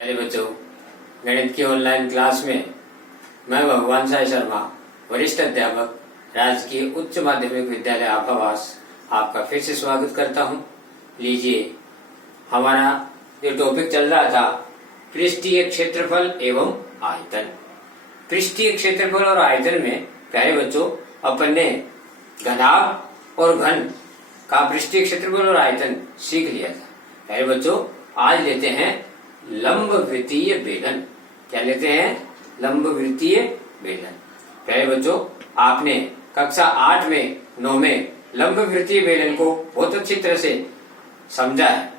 अरे बच्चों, गणित की ऑनलाइन क्लास में मैं भगवान साई शर्मा, वरिष्ठ अध्यापक, राजकीय उच्च माध्यमिक विद्यालय आभावास, आपका फिर से स्वागत करता हूं। लीजिए, हमारा जो टॉपिक चल रहा था पृष्ठीय क्षेत्रफल एवं आयतन। पृष्ठीय क्षेत्रफल और आयतन में प्यारे बच्चों अपन ने घनाभ और घन का पृष्ठीय क्षेत्रफल और आयतन सीख लिया था। प्यारे बच्चों, आज लेते हैं लंब वृत्तीय बेलन। क्या लेते हैं? लंब वृत्तीय बेलन। प्यारे बच्चों, आपने कक्षा 8 में 9 में लंब वृत्तीय बेलन को बहुत अच्छी तरह से समझा है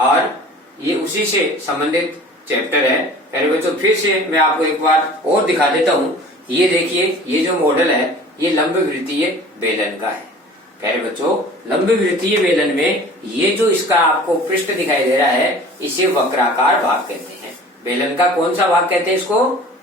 और ये उसी से संबंधित चैप्टर है। प्यारे बच्चों, फिर से मैं आपको एक बार और दिखा देता हूँ। ये देखिए, ये जो मॉडल है ये लंब वृत्तीय बेलन का है। प्यारे बच्चों, लंब वृत्तीय बेलन में ये जो इसका आपको पृष्ठ दिखाई दे रहा है इसे वक्राकार भाग कहते हैं। बेलन का कौन सा भाग कहते हैं? इसको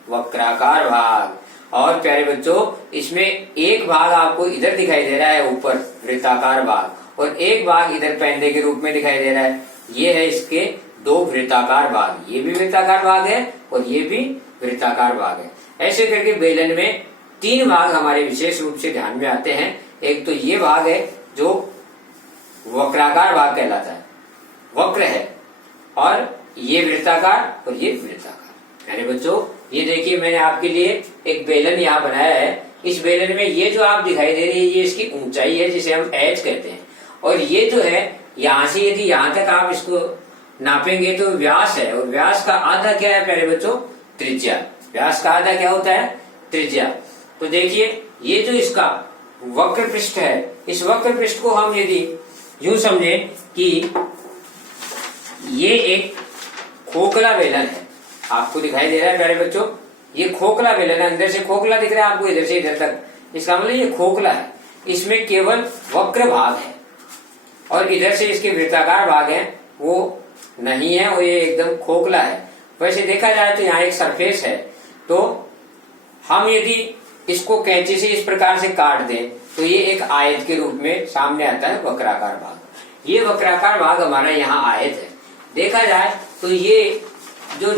वक्राकार भाग। और प्यारे बच्चों, इसमें एक भाग आपको इधर दिखाई दे रहा है ऊपर वृत्ताकार भाग, और एक भाग इधर पैंदे के रूप में दिखाई दे रहा है। ये है इसके दो वृत्ताकार भाग, ये भी वृत्ताकार भाग है और ये भी वृत्ताकार भाग है। ऐसे करके बेलन में 3 भाग हमारे विशेष रूप से ध्यान में आते हैं। एक तो ये भाग है जो वक्राकार भाग कहलाता है, वक्र है, और ये वृत्ताकार और ये वृत्ताकार। अरे बच्चों, ये देखिए, मैंने आपके लिए एक बेलन यहाँ बनाया है। इस बेलन में ये जो आप दिखाई दे रही है ये इसकी ऊंचाई है, जिसे हम एच कहते हैं। और ये जो है यहाँ से यदि यहाँ तक आप इसको नापेंगे तो व्यास है, और व्यास का आधा क्या है प्यारे बच्चों? त्रिज्या। व्यास का आधा क्या होता है? त्रिज्या। तो देखिए, ये जो इसका वक्र पृष्ठ है, इस वक्र पृष्ठ को हम यदि यूं समझें कि ये एक खोखला बेलन है। आपको दिखाई दे रहा है प्यारे बच्चों, ये खोखला बेलन है। अंदर से खोखला दिख रहा है आपको, इधर से इधर तक। इसका मतलब ये खोखला है, इसमें केवल वक्र भाग है और इधर से इसके वृत्ताकार भाग है वो नहीं है, और ये एकदम खोखला है। वैसे देखा जाए तो यहाँ एक सरफेस है, तो हम यदि इसको कैंची से इस प्रकार से काट दें तो ये एक आयत के रूप में सामने आता है, वक्राकार भाग। ये वक्राकार भाग हमारा यहाँ आयत है। देखा जाए तो ये जो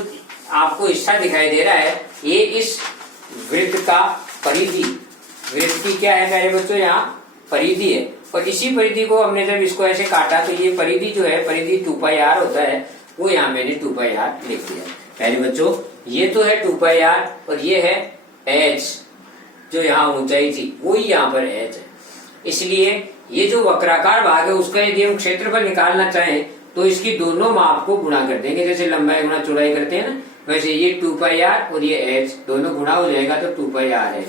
आपको हिस्सा दिखाई दे रहा है ये इस वृत्त का परिधि, वृत्त की क्या है प्यारे बच्चों? यहाँ परिधि है, और इसी परिधि को हमने जब इसको ऐसे काटा तो ये परिधि जो है, परिधि 2πr होता है, वो यहाँ मैंने 2πr लिख दिया। प्यारे बच्चों, ये तो है 2πr और ये है h, जो यहाँ ऊंचाई थी वही यहाँ पर h है। इसलिए ये जो वक्राकार भाग है उसका यदि हम क्षेत्रफल निकालना चाहें तो इसकी दोनों माप को गुणा कर देंगे। जैसे लंबाई गुणा चौड़ाई करते हैं ना, वैसे ये 2πr और ये h दोनों गुणा हो जाएगा तो 2πrh।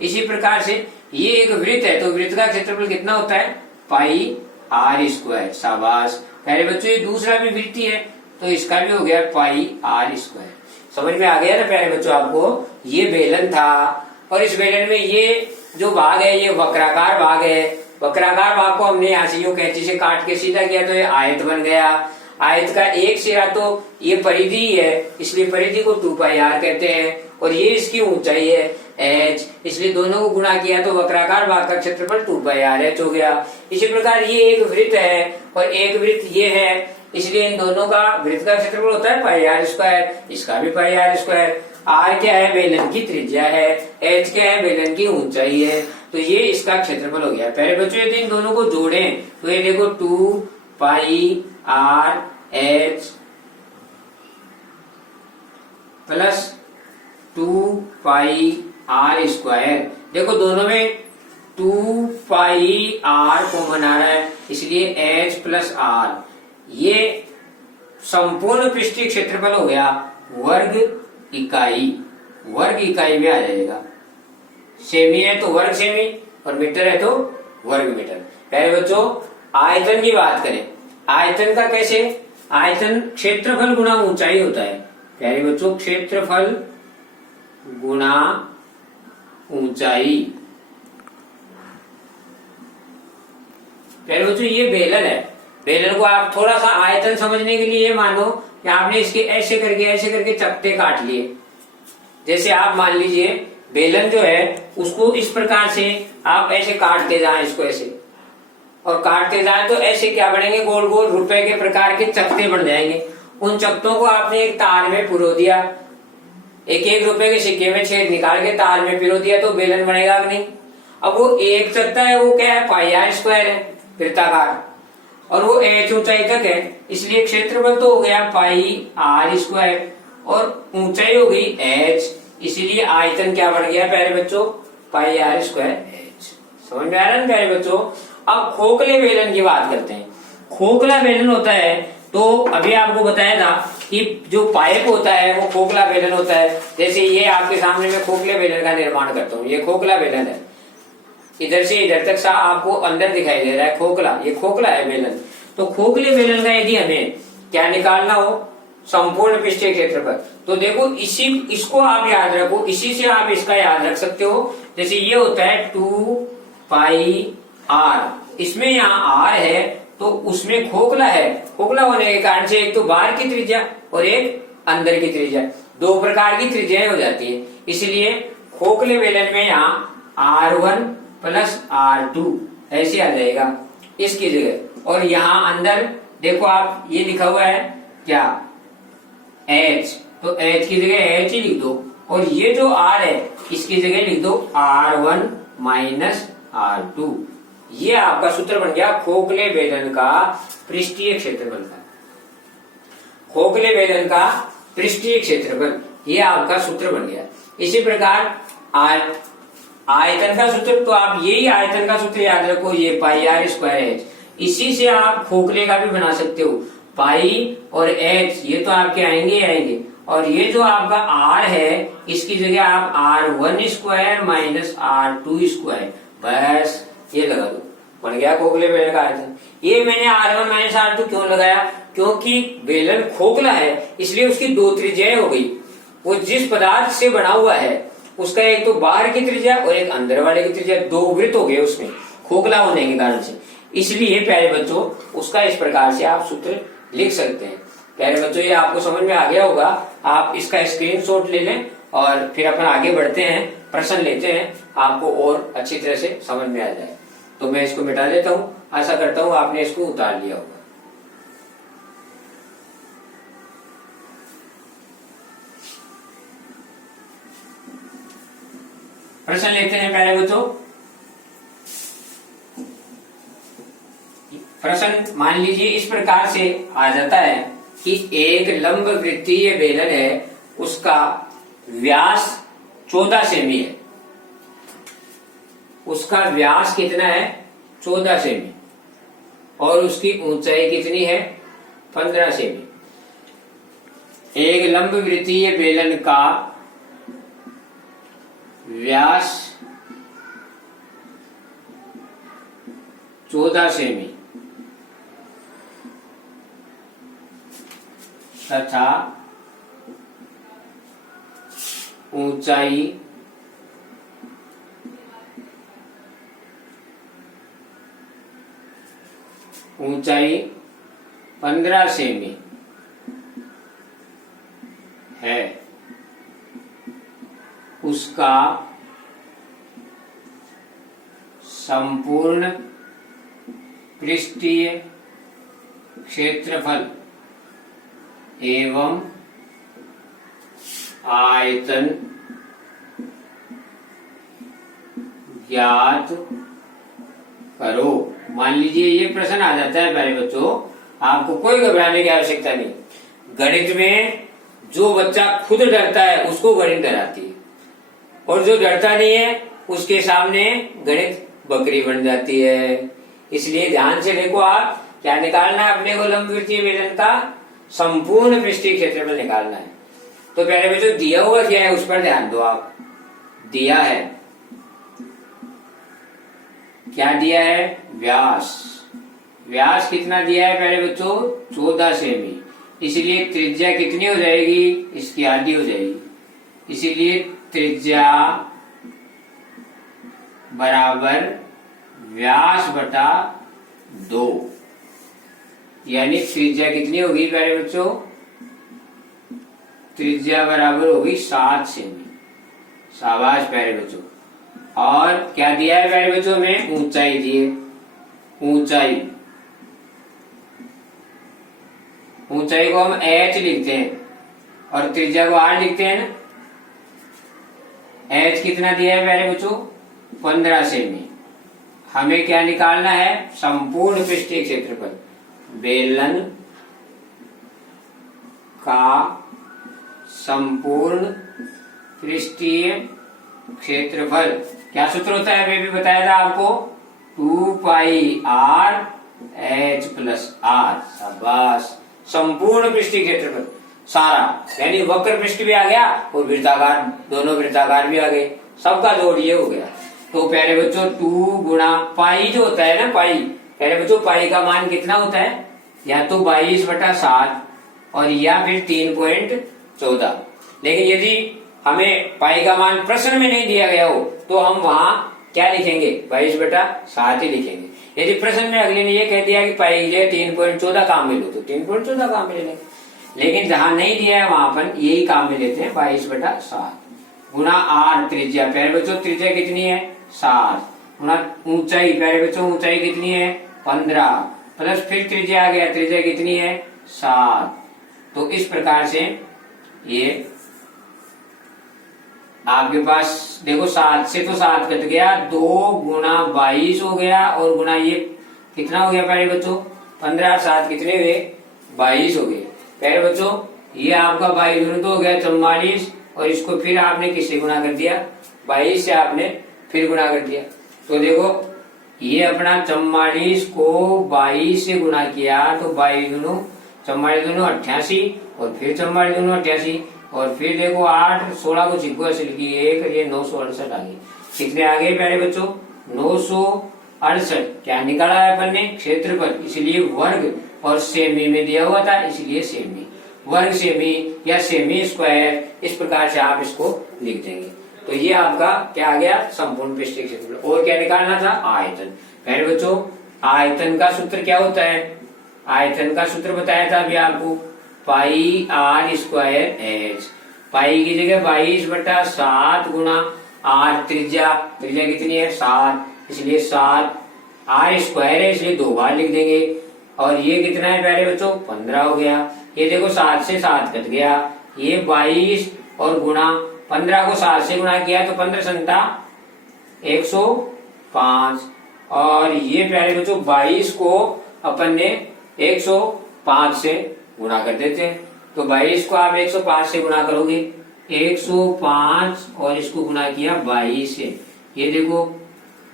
इसी प्रकार से ये एक वृत्त है, तो वृत्त का क्षेत्रफल कितना होता है? πr²। शाबाश प्यारे बच्चों, ये दूसरा भी वृत्त है तो इसका भी हो गया πr²। समझ में आ गया ना प्यारे बच्चों आपको? ये बेलन था और इस बेलन में ये जो भाग है ये वक्राकार भाग है। वक्राकार भाग को हमने यहाँ से यूं कैंची से काट के सीधा किया तो ये आयत बन गया। आयत का एक सिरा तो ये परिधि है, इसलिए परिधि को 2πr कहते हैं, और ये इसकी ऊंचाई है h, इसलिए दोनों को गुणा किया तो वक्राकार भाग का क्षेत्रफल 2πrh हो गया। इसी प्रकार ये एक वृत्त है और एक वृत्त ये है, इसलिए इन दोनों का वृत्त का क्षेत्रफल होता है πr², इसका भी πr²। r क्या है? बेलन की त्रिज्या है। h क्या है? बेलन की ऊंचाई है। तो ये इसका क्षेत्रफल हो गया। पहले बच्चों यदि इन दोनों को जोड़ें तो ये देखो 2πrh प्लस 2πr²। देखो दोनों में 2πr कॉमन आ रहा है, इसलिए h प्लस r, ये संपूर्ण पृष्ठीय क्षेत्रफल हो गया वर्ग इकाई। वर्ग इकाई में आ जाएगा। सेमी है तो वर्ग सेमी और मीटर है तो वर्ग मीटर। प्यारे बच्चों, आयतन की बात करें, आयतन का कैसे? आयतन क्षेत्रफल गुणा ऊंचाई होता है। प्यारे बच्चों, क्षेत्रफल गुणा ऊंचाई। प्यारे बच्चों, ये बेलन है। बेलन को आप थोड़ा सा आयतन समझने के लिए मानो कि आपने इसके ऐसे करके चपटे काट लिए। जैसे आप मान लीजिए बेलन जो है उसको इस प्रकार से आप ऐसे काटते जाएं, इसको ऐसे, और काटते जाएं तो ऐसे क्या बनेंगे? गोल गोल रुपए के प्रकार के चकते बन जाएंगे। उन चकत्तों को आपने एक तार में पिरो दिया, 1-1 रुपए के सिक्के में छेद निकाल के तार में पिरो दिया तो बेलन बनेगा कि नहीं। अब वो एक चकत्ता है, वो क्या है, पाई आर स्क्वायर है, वृत्ताकार, और वो h ऊंचाई तक है, इसलिए क्षेत्रफल तो हो गया पाई आर स्क्वायर और ऊंचाई हो गई h, इसीलिए आयतन क्या बन गया प्यारे बच्चों, पाई आर स्क्वायर h। समझ में आ रहा है प्यारे बच्चों। अब खोखले बेलन की बात करते हैं। खोखला बेलन होता है तो अभी आपको बताया था कि जो पाइप होता है वो खोखला बेलन होता है। जैसे ये आपके सामने मैं खोखले बेलन का निर्माण करता हूँ, ये खोखला बेलन है, इधर से इधर तक सा आपको अंदर दिखाई दे रहा है खोखला, ये खोखला है बेलन। तो खोखले बेलन का यदि हमें क्या निकालना हो, संपूर्ण पृष्ठीय क्षेत्रफल, तो देखो इसको आप याद रखो, इसी से आप इसका याद रख सकते हो। जैसे ये होता है 2 पाई आर, इसमें यहाँ आर है तो उसमें खोखला है, खोखला होने के कारण से एक तो बाहर की त्रिज्या और एक अंदर की त्रिज्या, 2 प्रकार की त्रिज्याएं हो जाती है, इसलिए खोखले बेलन में यहाँ R1 प्लस R2 ऐसे आ जाएगा इसकी जगह। और यहाँ अंदर देखो आप ये लिखा हुआ है क्या, H, तो H की जगह H ही लिख दो, और ये जो R है इसकी जगह लिख दो R1 माइनस R2। ये आपका सूत्र बन गया खोखले बेलन का पृष्ठीय क्षेत्रफल का, खोखले बेलन का पृष्ठीय क्षेत्रफल, ये आपका सूत्र बन गया। इसी प्रकार आयतन का सूत्र, तो आप यही आयतन का सूत्र याद रखो, ये पाई आर स्क्वायर एच, इसी से आप खोखले का भी बना सकते हो, पाई और एच ये तो आपके आएंगे, और ये जो आपका आर है इसकी जगह आप R1 square minus R2 square, बस ये लगा दो, बन गया खोखले बेलन का आयतन। ये मैंने R1 माइनस R2 क्यों लगाया, क्योंकि बेलन खोखला है इसलिए उसकी 2 त्रिज्याएं हो गई। वो जिस पदार्थ से बना हुआ है उसका एक तो बाहर की त्रिज्या और एक अंदर वाले की त्रिज्या, 2 वृत्त हो गए उसमें खोखला होने के कारण से, इसलिए प्यारे बच्चों उसका इस प्रकार से आप सूत्र लिख सकते हैं। प्यारे बच्चों ये आपको समझ में आ गया होगा, आप इसका स्क्रीनशॉट ले लें और फिर अपन आगे बढ़ते हैं, प्रश्न लेते हैं, आपको और अच्छी तरह से समझ में आ जाए। तो मैं इसको मिटा देता हूँ, आशा करता हूँ आपने इसको उतार लिया होगा। प्रश्न लेते हैं प्यारे बच्चों। प्रश्न मान लीजिए इस प्रकार से आ जाता है कि एक लंब वृत्तीय बेलन है, उसका व्यास 14 सेमी है, उसका व्यास कितना है 14 सेमी, और उसकी ऊंचाई कितनी है 15 सेमी। एक लंब वृत्तीय बेलन का व्यास 14 सेमी तथा ऊंचाई 15 सेमी है, उसका संपूर्ण पृष्ठीय क्षेत्रफल एवं आयतन ज्ञात करो। मान लीजिए ये प्रश्न आ जाता है प्यारे बच्चों, आपको कोई घबराने की आवश्यकता नहीं। गणित में जो बच्चा खुद डरता है उसको गणित डराती है, और जो डरता नहीं है उसके सामने गणित बकरी बन जाती है। इसलिए ध्यान से देखो, आप क्या निकालना है अपने को, लंबवृत्तीय बेलन का संपूर्ण पृष्ठीय क्षेत्रफल निकालना है। तो प्यारे बच्चों दिया हुआ क्या है उस पर ध्यान दो आप। दिया है, क्या दिया है, व्यास। व्यास कितना दिया है प्यारे बच्चों 14 सेमी, इसलिए त्रिज्या कितनी हो जाएगी, इसकी आधी हो जाएगी, इसीलिए त्रिज्या बराबर व्यास बटा 2, यानी त्रिज्या कितनी होगी प्यारे बच्चों, त्रिज्या बराबर होगी 7 सेमी। शाबाश प्यारे बच्चों। और क्या दिया है प्यारे बच्चों में, ऊंचाई दी है, ऊंचाई ऊंचाई को हम h लिखते हैं और त्रिज्या को r लिखते हैं ना। h कितना दिया है प्यारे बच्चों? 15 सेमी। हमें क्या निकालना है? संपूर्ण पृष्ठीय क्षेत्रफल। बेलन का संपूर्ण पृष्ठीय क्षेत्रफल क्या सूत्र होता है? मैं भी बताया था आपको, 2 पाई r h प्लस r। शाबाश। संपूर्ण पृष्ठीय क्षेत्रफल सारा, यानी वक्र पृष्ठ भी आ गया और वृत्ताकार, दोनों वृत्ताकार भी आ गए, सबका जोड़ ये हो गया। तो प्यारे बच्चों 2 गुणा पाई जो होता है ना, पाई, प्यारे बच्चों पाई का मान कितना होता है? या तो 22/7 और या फिर 3.14। लेकिन यदि हमें पाई का मान प्रश्न में नहीं दिया गया हो तो हम वहां क्या लिखेंगे? 22/7 ही लिखेंगे। यदि प्रश्न में अगले ने ये कह दिया कि पाई के लिए 3.14 काम में लो तो 3.14 काम में ले लेंगे। लेकिन जहां नहीं दिया है वहां अपन यही काम में लेते हैं, 22/7 गुणा r त्रिज्या। प्यारे बच्चों त्रिज्या कितनी है? 7 गुणा ऊंचाई, प्यारे बच्चों ऊंचाई कितनी है? 15 प्लस फिर त्रिज्या आ गया, त्रिज्या कितनी है? 7। तो इस प्रकार से ये आपके पास देखो 7 से तो 7 कट गया, 2 गुणा 22 हो गया और गुणा ये कितना हो गया प्यारे बच्चों? 15 और 7 कितने हुए? 22 हो गए। प्यारे बच्चों ये आपका 22 गुणा 2 हो गया 44 और इसको फिर आपने किससे गुणा कर दिया? 22 से आपने फिर गुणा कर दिया। तो देखो ये अपना 44 को 22 से गुणा किया तो 22 दूनो 88 और फिर 44 दूनो 88 और फिर देखो 8 16 को छिपको हासिल की 1 ये 968 आ गई। कितने आ गए प्यारे बच्चों? 968। क्या निकाला है अपन ने? क्षेत्रफल, इसलिए वर्ग, और सेमी में दिया हुआ था इसलिए सेमी, वर्ग सेमी या सेमी स्क्वायर, इस प्रकार से आप इसको लिख देंगे। तो ये आपका क्या आ गया? संपूर्ण पृष्ठीय क्षेत्रफल। और क्या निकालना था? आयतन। प्यारे बच्चों आयतन का सूत्र क्या होता है? आयतन का सूत्र बताया था अभी आपको, पाई r स्क्वायर h। पाई की जगह 22/7 गुणा r त्रिज्या, त्रिज्या कितनी है? 7, इसलिए 7 r स्क्वायर है इसलिए 2 बार लिख देंगे। और ये कितना है प्यारे बच्चों? 15 हो गया। ये देखो 7 से 7 कट गया, ये 22 और गुणा 15 को 7 से गुणा किया तो 15 संता 105 और ये प्यारे बच्चों 22 को अपन ने 105 से गुणा कर देते हैं। तो 22 को आप 105 से गुणा करोगे, 105 और इसको गुणा किया 22 से, ये देखो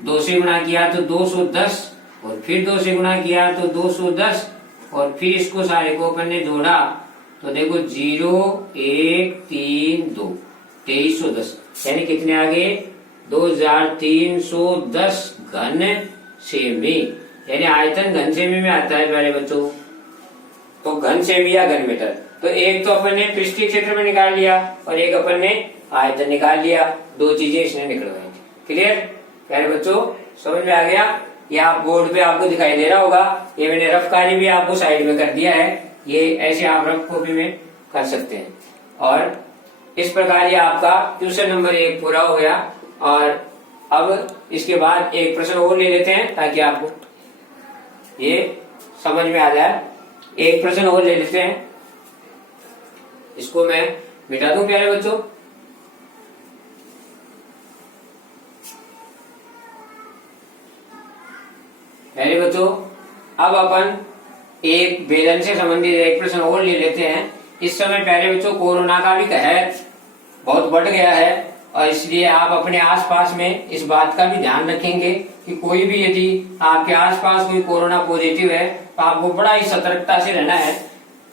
2 से गुणा किया तो 210 और फिर 2 से गुणा किया तो 210 और फिर इसको सारे को अपन ने जोड़ा तो देखो 0 1 3 2 2310, यानी कितने आ गए? 2310 घन सेमी, यानी आयतन घन सेमी में आता है प्यारे बच्चों। तो घन सेमी या घन मीटर, तो एक तो अपन ने पृष्ठीय क्षेत्र में निकाल लिया और एक अपन ने आयतन निकाल लिया, 2 चीजें इसने निकलवाई। क्लियर प्यारे बच्चों? समझ में आ गया? ये आप बोर्ड पे आपको दिखाई दे रहा होगा, ये मैंने रफ कार्य भी आपको साइड में कर दिया है, ये ऐसे आप रफ कॉपी में कर सकते हैं। और इस प्रकार ये आपका क्वेश्चन नंबर 1 पूरा हो गया। और अब इसके बाद एक प्रश्न और ले लेते हैं ताकि आपको ये समझ में आ जाए। एक प्रश्न और ले लेते हैं, इसको मैं मिटा दूं प्यारे बच्चों। प्यारे बच्चों अब अपन एक बेलन से संबंधित एक प्रश्न और ले लेते हैं। इस समय प्यारे बच्चों कोरोना का भी कहर बहुत बढ़ गया है और इसलिए आप अपने आसपास में इस बात का भी ध्यान रखेंगे कि कोई भी यदि आपके आसपास कोई कोरोना पॉजिटिव है तो आपको बड़ा ही सतर्कता से रहना है।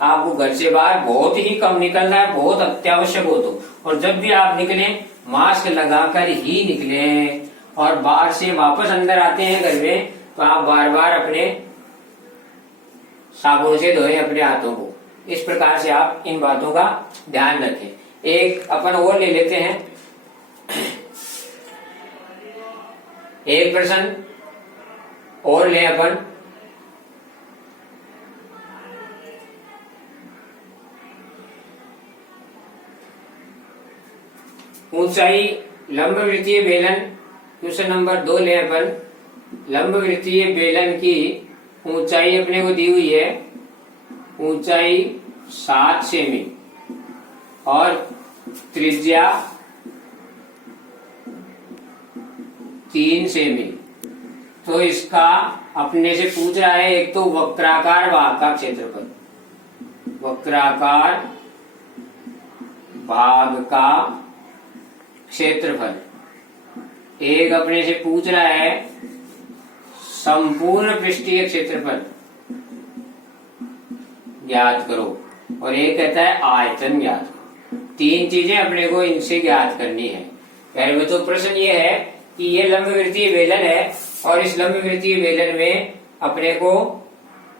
आपको घर से बाहर बहुत ही कम निकलना है, बहुत अत्यावश्यक हो तो, और जब भी आप निकले मास्क लगाकर ही निकले। और बाहर से वापस अंदर आते हैं घर में तो आप बार बार अपने साबुन से धोएं अपने हाथों को। इस प्रकार से आप इन बातों का ध्यान रखें। एक अपन और ले लेते हैं, एक प्रश्न और ले अपन। ऊंचाई लंबवृत्तीय बेलन, क्वेश्चन नंबर 2 ले अपन। लंबवृत्तीय बेलन की ऊंचाई अपने को दी हुई है, ऊंचाई 7 सेमी और त्रिज्या 3 सेमी। तो इसका अपने से पूछ रहा है एक तो वक्राकार भाग का क्षेत्रफल, वक्राकार भाग का क्षेत्रफल। एक अपने से पूछ रहा है संपूर्ण पृष्ठीय क्षेत्रफल ज्ञात करो, और एक कहता है आयतन ज्ञात करो। 3 चीजें अपने को इनसे ज्ञात करनी है। पहले में तो प्रश्न ये है कि ये लंबवृत्तीय बेलन है और इस लंबवृत्तीय बेलन में अपने को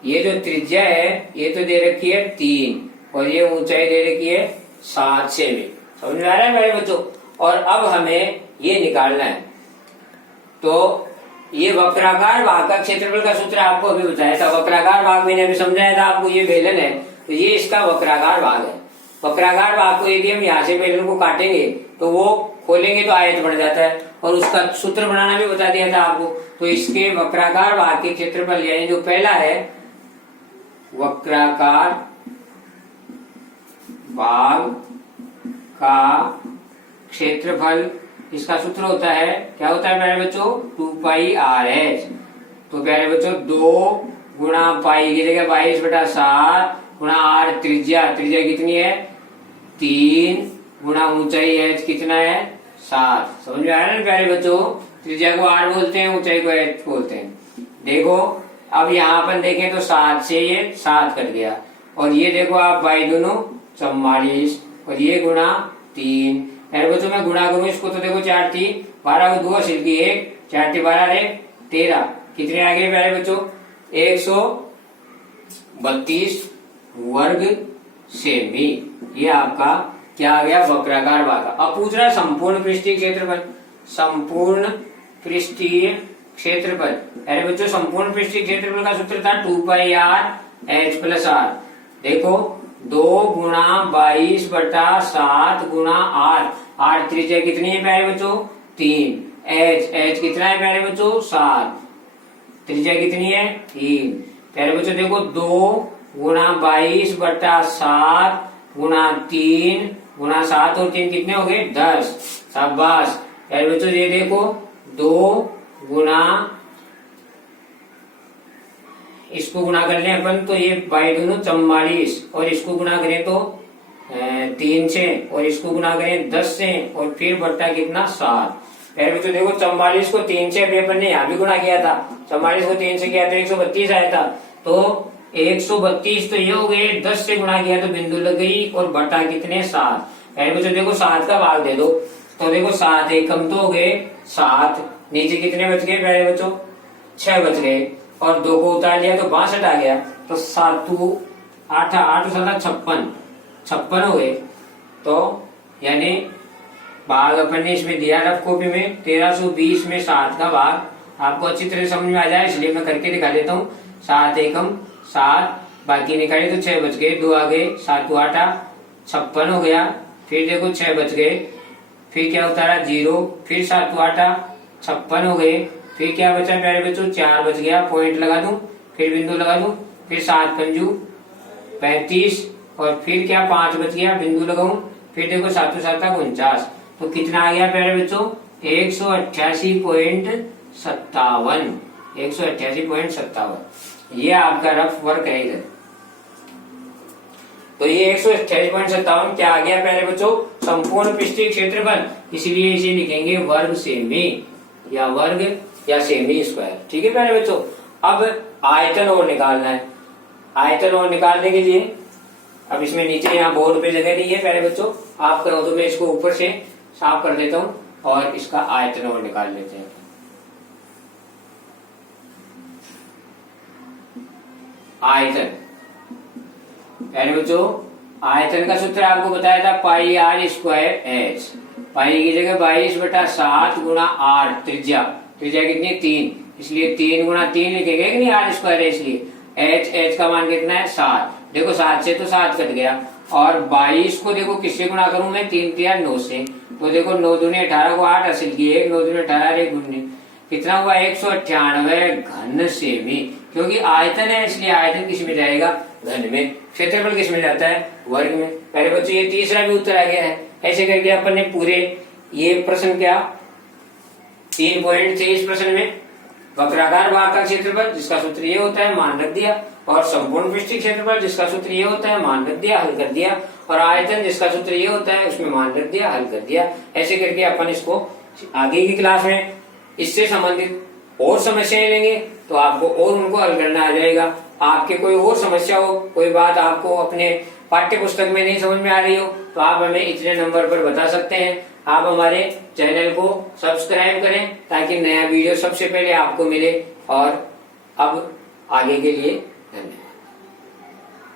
ये जो त्रिज्या है ये तो दे रखी है 3 और ये ऊंचाई दे रखी है 7 सेमी। समझ में आ रहा है मेरे बच्चों? और अब हमें ये निकालना है। तो ये वक्राकार भाग का क्षेत्रफल का सूत्र आपको अभी बताया था। वक्राकार भाग मैंने अभी समझाया था आपको, ये बेलन है तो ये इसका वक्राकार भाग है। वक्राकार भाग को यदि हम यहाँ से बेलन को काटेंगे तो वो खोलेंगे तो आयत बन जाता है, और उसका सूत्र बनाना भी बता दिया था आपको। तो इसके वक्राकार भाग के क्षेत्रफल यानी जो पहला है वक्राकार भाग का क्षेत्रफल, इसका सूत्र होता है, क्या होता है प्यारे बच्चों? 2πr(h). तो प्यारे बच्चों 2 गुणा पाई की जगह 22/7 गुणा r त्रिज्या, त्रिज्या कितनी है 3 गुणा ऊंचाई h कितना है 7। समझ में आ रहा है ना प्यारे बच्चों? त्रिज्या को r बोलते हैं, ऊंचाई को h बोलते हैं। देखो अब यहाँ पर देखें तो 7 से ये 7 कट गया, और ये देखो आप बाई दोनों 44 और ये गुणा 3। मेरे बच्चों मैं गुणा करूं इसको तो देखो 4 थी 12 को 2 सिल्की 1 4 थी 12 रे 13, कितने आ गए प्यारे बच्चों? 132 वर्ग सेमी। ये आपका क्या आ गया? वक्राकार भाग। अब पूछ रहा है संपूर्ण पृष्ठीय क्षेत्रफल। संपूर्ण पृष्ठीय क्षेत्रफल, अरे बच्चों संपूर्ण पृष्ठीय क्षेत्रफल का सूत्र था 2πr(h+r). देखो 2 गुणा 22/7 गुणा r त्रिज्या कितनी है प्यारे बच्चों 3, h कितना है प्यारे बच्चों 7, त्रिज्या कितनी है 3। प्यारे बच्चों देखो 2 गुणा 22/7 गुणा 3 गुणा 7 और 3 कितने हो गए 10। शाबाश। प्यारे बच्चों ये देखो 2 गुणा, इसको गुणा कर ले अपन तो ये बाई दोनों 44 और इसको गुणा करें तो 3 से और इसको गुणा करें 10 से और फिर बट्टा कितना 7। प्यारे बच्चों देखो 44 को 3 से अभी अपन ने यहाँ भी गुणा किया था, 44 को 3 से किया तो 132 आया था। तो 132 तो ये हो गए, 10 से गुणा किया तो बिंदु लग गई और बटा कितने 7। प्यारे बच्चों देखो 7 का भाग दे दो तो देखो 7 एकम तो हो गए 7, नीचे कितने बच गए प्यारे बच्चों 6 बच गए, और 2 को उतार लिया तो 62 आ गया। तो 7 8 8 56 56 हो गए। तो यानी भाग अपन ने इसमें दिया रफ कॉपी में 1320 में 7 का भाग आपको अच्छी तरह समझ में आ जाए इसलिए मैं करके दिखा देता हूँ। 7 एकम 7, बाकी निकाले तो 6 बच गए, 2 आ गए, 7 8 56 हो गया। फिर देखो 6 बच गए, फिर क्या उतारा 0, फिर 7 8 56 हो गए, फिर क्या बचा प्यारे बच्चों 4 बच गया, पॉइंट लगा दूं, फिर बिंदु लगा दूं, फिर 7 पंजू 35 और फिर क्या 5 बच गया, बिंदु लगाऊं, फिर देखो 7 7 49। तो कितना आ गया प्यारे बच्चों 188.57 188.57। ये आपका रफ वर्क है इधर। तो ये 188.57 क्या आ गया प्यारे बच्चों संपूर्ण पृष्ठीय क्षेत्रफल, इसलिए इसे लिखेंगे वर्ग सेमी या वर्ग या सेमी स्क्वायर। ठीक है प्यारे बच्चों। अब आयतन और निकालना है। आयतन और निकालने के लिए अब इसमें नीचे यहाँ बोर्ड पे जगह नहीं है प्यारे बच्चों, आप करो तो मैं इसको ऊपर से साफ कर देता हूँ और इसका आयतन और निकाल लेते हैं। आयतन प्यारे बच्चों, आयतन का सूत्र आपको बताया था πr²h। पाई की जगह 22/7 गुणा r त्रिज्या, त्रिज्या कितनी 3, इसलिए 3 गुणा 3 लिखेंगे कि नहीं r² है, इसलिए h का मान कितना है 7। देखो 7 से तो 7 कट गया, और 22 को देखो किससे गुणा करूं मैं 3 3 9 से, तो देखो 9 दूनी 18 को 8 हासिल किए, 9 दूनी 18 1 गुने कितना हुआ 198 घन सेमी। क्योंकि आयतन है इसलिए आयतन किस में जाएगा घन में, क्षेत्रफल किस में जाता है, वर्ग में। पहले बच्चों ये तीसरा भी उत्तर आ गया है। ऐसे करके अपन ने पूरे ये प्रश्न क्या 3 पॉइंट थे इस प्रश्न में। वक्राकार भाग का क्षेत्रफल जिसका सूत्र ये होता है मान रख दिया, और संपूर्ण पृष्ठीय क्षेत्रफल जिसका सूत्र ये होता है मान रख दिया, हल कर दिया, और आयतन जिसका सूत्र ये होता है उसमें मान रख दिया, हल कर दिया। ऐसे करके अपन इसको आगे की क्लास में इससे संबंधित और समस्याएं लेंगे तो आपको और उनको हल करना आ जाएगा। आपके कोई और समस्या हो, कोई बात आपको अपने पाठ्य पुस्तक में नहीं समझ में आ रही हो तो आप हमें इतने नंबर पर बता सकते हैं। आप हमारे चैनल को सब्सक्राइब करें ताकि नया वीडियो सबसे पहले आपको मिले। और अब आगे के लिए धन्यवाद।